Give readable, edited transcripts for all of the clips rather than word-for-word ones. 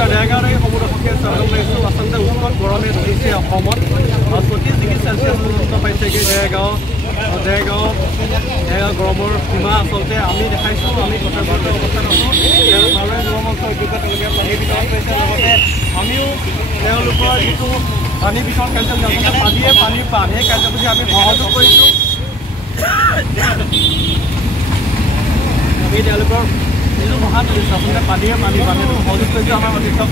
নমস্কাৰ ডেৰগাঁৱৰ সমুদ্ৰপক্ষে স্বাগতম জনাইছোঁ আচলতে উৎকট গৰমে ধৰিছে অসমত 34°C পৰ্যন্ত পাইছেগৈ ডেৰগাঁও গৰমৰ সীমা আচলতে আমি দেখাইছোঁ আমি গোটেই বৰ্তমান অৱস্থাত আছোঁ মাৰোৱাৰী যুৱ মঞ্চৰ উদ্যোগত তেওঁলোকে পানী বিতৰণ কৰিছে লগতে আমিও তেওঁলোকৰ যিটো পানী বিতৰণ কাৰ্যসূচী আচলতে পানীয়ে পানীৰ পাণ সেই কাৰ্যসূচী আমি সহযোগ কৰিছোঁ আমি তেওঁলোকৰ যিটো মহান উদ্দেশ্য আচলতে পানীয়ে পানী পানীটো সহযোগ কৰিছোঁ আমাৰ অতিথক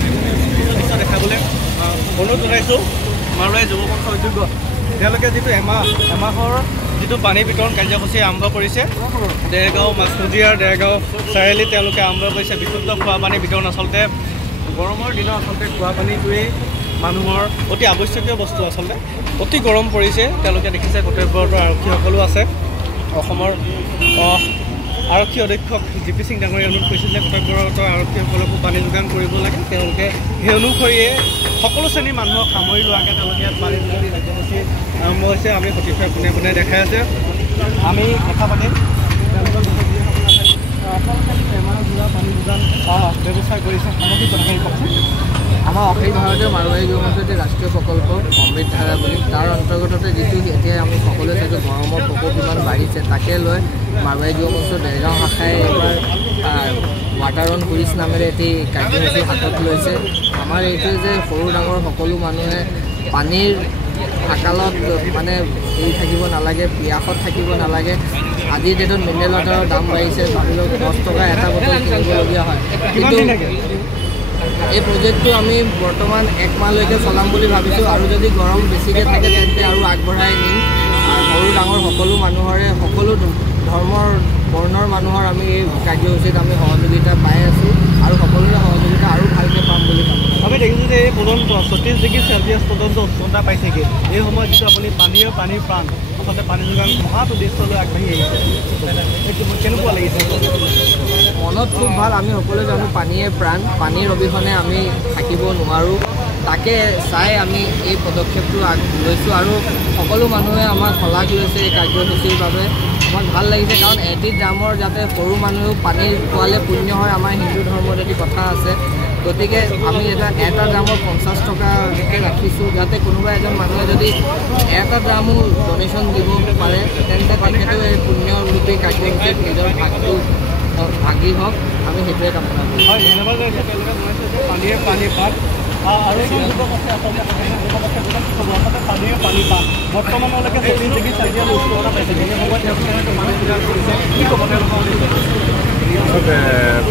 দৃশ্য দেখাবলৈ অনুৰোধ জনাইছোঁ মাৰোৱাৰী যুৱ মঞ্চৰ উদ্যোগত তেওঁলোকে যিটো এমাহৰ যিটো পানী বিতৰণ কাৰ্যসূচী আৰম্ভ কৰিছে ডেৰগাঁও মাছখজিয়াৰ ডেৰগাঁও চাৰিআলিত তেওঁলোকে আৰম্ভ কৰিছে বিশুদ্ধ খোৱা পানী বিতৰণ আচলতে গৰমৰ দিনত আচলতে খোৱা পানীটোৱেই মানুহৰ অতি আৱশ্যকীয় বস্তু আচলতে অতি গৰম পৰিছে তেওঁলোকে দেখিছে কৰ্তব্যৰত আৰক্ষীসকলো আছে অসমৰ আৰক্ষী অধীক্ষক জিপি সিং ডাঙৰীয়াই অনুৰোধ কৰিছিল যে কৰ্তব্যৰত আৰক্ষীসকলকো পানী যোগান কৰিব লাগে তেওঁলোকে সেই অনুসৰিয়ে সকলো শ্ৰেণীৰ মানুহক সামৰি লোৱাকৈ তেওঁলোকে ইয়াত পানী যোগান কাৰ্যসূচী আৰম্ভ হৈছে আমি সঠিকভাৱে পোনে পোনে দেখাই আছে আমি কথা পাতিম তেওঁলোকৰ আপোনালোকে এমাহ যোৰা পানী যোগান ব্যৱস্থা কৰিছে সামগ্ৰিক কথাখিনি কওকচোন আমাৰ অখিল ভাৰতীয় মাৰোৱাৰী যুৱ মঞ্চৰ ৰাষ্ট্ৰীয় প্ৰকল্প অমৃত ধাৰা বুলি তাৰ অন্তৰ্গততে যিটো এতিয়া আমি সকলোৱে চাইছোঁ গৰমৰ প্ৰকোপ ইমান বাঢ়িছে তাকে লৈ মাৰোৱাৰী যুৱ মঞ্চৰ ডেৰগাঁও শাখাই এইবাৰ ৱাটাৰ অন টুৰিষ্ট নামেৰে এটি কাৰ্যসূচী হাতত লৈছে আমাৰ এইটোৱে যে সৰু ডাঙৰ সকলো মানুহে পানীৰ আকালত মানে হেৰি থাকিব নালাগে পিয়াসত থাকিব নালাগে আজিৰ ডেটত মিনাৰেল ৱাটাৰৰ দাম বাঢ়িছে ভাবিলেও 10 টকা এটা বটল কিনিবলগীয়া হয় কিন্তু এই প্ৰজেক্টটো আমি বৰ্তমান 1 মাহলৈকে চলাম বুলি ভাবিছোঁ আৰু যদি গৰম বেছিকৈ থাকে তেন্তে আৰু আগবঢ়াই নিম সৰু ডাঙৰ সকলো মানুহৰে সকলো ধৰ্মৰ বৰ্ণৰ মানুহৰ আমি এই কাৰ্যসূচীত আমি সহযোগিতা পাই আছোঁ আৰু সকলোৰে সহযোগিতা আৰু ভালকৈ পাম বুলি ভাবোঁ আমি দেখিছোঁ যে এই পৰ্যন্ত 36°C পৰ্যন্ত উষ্ণতা পাইছেগৈ এই সময়ত যিটো আপুনি পানীৰ প্ৰাণ আচলতে পানী যোগান মহান উদ্দেশ্যলৈ আগবাঢ়ি আহিছে কেনেকুৱা লাগিছে মনত খুব ভাল আমি সকলোৱে জানো পানীয়ে প্ৰাণ পানীৰ অবিহনে আমি থাকিব নোৱাৰোঁ তাকে চাই আমি এই পদক্ষেপটো লৈছোঁ আৰু সকলো মানুহে আমাক শলাগ লৈছে এই কাৰ্যসূচীৰ বাবে আমাক ভাল লাগিছে কাৰণ এটি ড্ৰামৰ যাতে সৰু মানুহেও পানী খোৱালে পুণ্য হয় আমাৰ হিন্দু ধৰ্মত এটি কথা আছে গতিকে আমি এটা ড্ৰামৰ 50 টকাকৈ ৰাখিছোঁ যাতে কোনোবা এজন মানুহে যদি এটা ড্ৰামো ডনেশ্যন দিব পাৰে তেন্তে তেখেতেও এই পুণ্যৰূপী কাৰ্যসূচীত নিজৰ ভাগটো ভাগি হওক আমি সেইটোৱে কামনা কৰোঁ হয় ধন্যবাদ তেওঁলোকে জনাইছে যে পানীয়ে পানী পাত আৰু যুৱক আছে আচলতে পানীয়ে পানী পাত বৰ্তমানলৈকে 40°C উষ্ণতা পাইছে সেই সময়ত তেওঁলোকে পানী যোগান কৰিছে কি ক'ব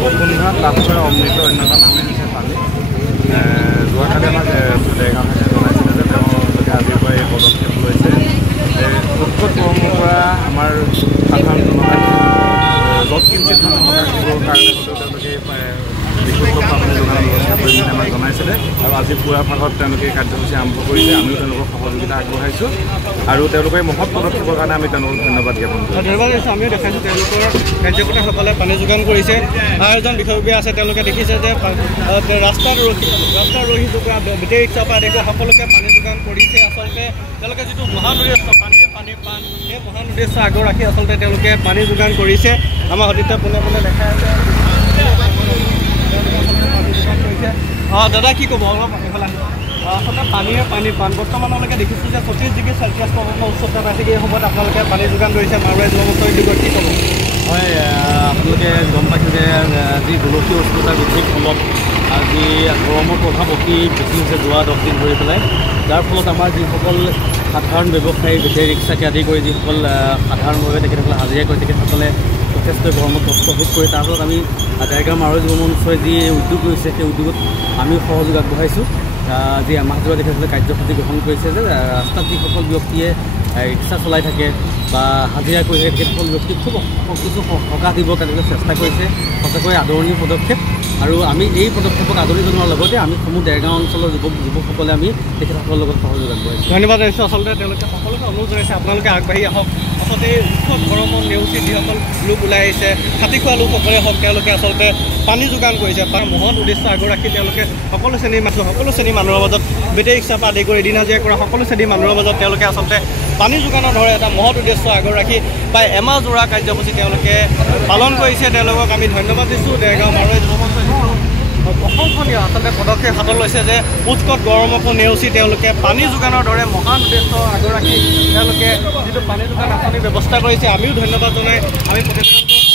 বসুন্ধৰাত লাভ কৰা অমৃতৰ অন্যতম নামেই হৈছে পানী যোৱাকালি আমাক ডেৰগাঁৱতে জনাইছিলে যে তেওঁ যদি আজিৰ পৰা এই পদক্ষেপ লৈছে উৎকট গৰমৰ পৰা আমাৰ সাধাৰণ জনতাক য'ত কিঞ্চিত সকাহ দিবৰ কাৰণে হ'লেও তেওঁলোকে বিশুদ্ধ পানী যোগানৰ ব্যৱস্থা কৰি বুলি আমাক জনাইছিলে আৰু আজি পুৱাৰ ভাগত তেওঁলোকে এই কাৰ্যসূচী আৰম্ভ কৰিছে আমিও তেওঁলোকক সহযোগিতা আগবঢ়াইছোঁ আৰু তেওঁলোকৰ এই মহৎ পদক্ষেপৰ কাৰণে আমি তেওঁলোকক ধন্যবাদ জ্ঞাপন কৰিছোঁ ধন্যবাদ দিছোঁ আমিও দেখাইছোঁ তেওঁলোকৰ কাৰ্যকৰ্তাসকলে পানী যোগান কৰিছে আৰু এজন বিষয়ববীয়া আছে তেওঁলোকে দেখিছে যে ৰাস্তাত ৰহি যোগোৱা বেটেৰী ৰিক্সাৰ পৰা আদি কৰি সকলোকে পানী যোগান কৰিছে আচলতে তেওঁলোকে যিটো মহান উদ্দেশ্য পানীয়ে পানী পাণ সেই মহান উদ্দেশ্য আগত ৰাখি আচলতে তেওঁলোকে পানী যোগান কৰিছে আমাৰ সতীৰ্থ পোনে পোনে দেখাই আছে দাদা কি ক'ব অলপ এইফালে আচলতে পানীয়ে পানী পাণ বৰ্তমানলৈকে দেখিছোঁ যে 35°C পৰ্যন্ত উচ্চতা পাইছেগৈ এই সময়ত আপোনালোকে পানী যোগান ধৰিছে মাৰোৱাৰী যুৱ মঞ্চৰ উদ্যোগত কি ক'ব হয় আপোনালোকে গম পাইছে যে যি গোলকীয় উষ্ণতা বৃদ্ধিৰ ফলত আজি গৰমৰ প্ৰভাৱ অতি বেছি হৈছে যোৱা 10 দিন ধৰি পেলাই যাৰ ফলত আমাৰ যিসকল সাধাৰণ ব্যৱসায়ী বেটেৰী ৰিক্সাকে আদি কৰি যিসকল সাধাৰণভাৱে তেখেতসকলে হাজিৰা কৰে তেখেতসকলে যথেষ্ট গৰমত কষ্ট ভোগ কৰি তাৰ ফলত আমি ডেৰগাঁও মাৰোৱাৰী যুৱ মঞ্চই যি উদ্যোগ লৈছে সেই উদ্যোগত আমিও সহযোগ আগবঢ়াইছোঁ যি এমাহজোৰা তেখেতসকলে কাৰ্যসূচী গ্ৰহণ কৰিছে যে ৰাস্তাত যিসকল ব্যক্তিয়ে ৰিক্সা চলাই থাকে বা হাজিৰা কৰি থাকে তেখেতসকল ব্যক্তিক খুব কিছু সকাহ দিবৰ কাৰণে চেষ্টা কৰিছে সঁচাকৈ আদৰণীয় পদক্ষেপ আৰু আমি এই পদক্ষেপক আদৰি জনোৱাৰ লগতে আমি সমূহ ডেৰগাঁও অঞ্চলৰ যুৱকসকলে আমি তেখেতসকলৰ লগত সহযোগ আগবঢ়াইছোঁ ধন্যবাদ জনাইছোঁ আচলতে তেওঁলোকে সকলোকে অনুৰোধ জনাইছে আপোনালোকে আগবাঢ়ি আহক আচলতে উৎসৱ গৰমত নেওচি যিসকল লোক ওলাই আহিছে খাতি খোৱা লোকসকলে হওক তেওঁলোকে আচলতে পানী যোগান কৰিছে তাৰ মহৎ উদ্দেশ্য আগত ৰাখি তেওঁলোকে সকলো শ্ৰেণীৰ মানুহৰ মাজত বেটেৰী ৰিক্সাৰ পৰা আদি কৰি দিন হাজিৰা কৰা সকলো শ্ৰেণীৰ মানুহৰ মাজত তেওঁলোকে আচলতে পানী যোগানৰ ধৰে এটা মহৎ উদ্দেশ্য আগত ৰাখি প্ৰায় এমাহ জোৰা কাৰ্যসূচী তেওঁলোকে পালন কৰিছে তেওঁলোকক আমি ধন্যবাদ দিছোঁ ডেৰগাঁও মাৰোৱাৰী যুৱ মঞ্চৰ প্ৰশংসনীয় আচলতে পদক্ষেপ হাতত লৈছে যে উৎকট গৰমকো নেওচি তেওঁলোকে পানী যোগানৰ দৰে মহান উদ্দেশ্য আগৰাখি তেওঁলোকে যিটো পানী যোগান আঁচনি ব্যৱস্থা কৰিছে আমিও ধন্যবাদ জনাই আমি প্ৰতিবেদনটো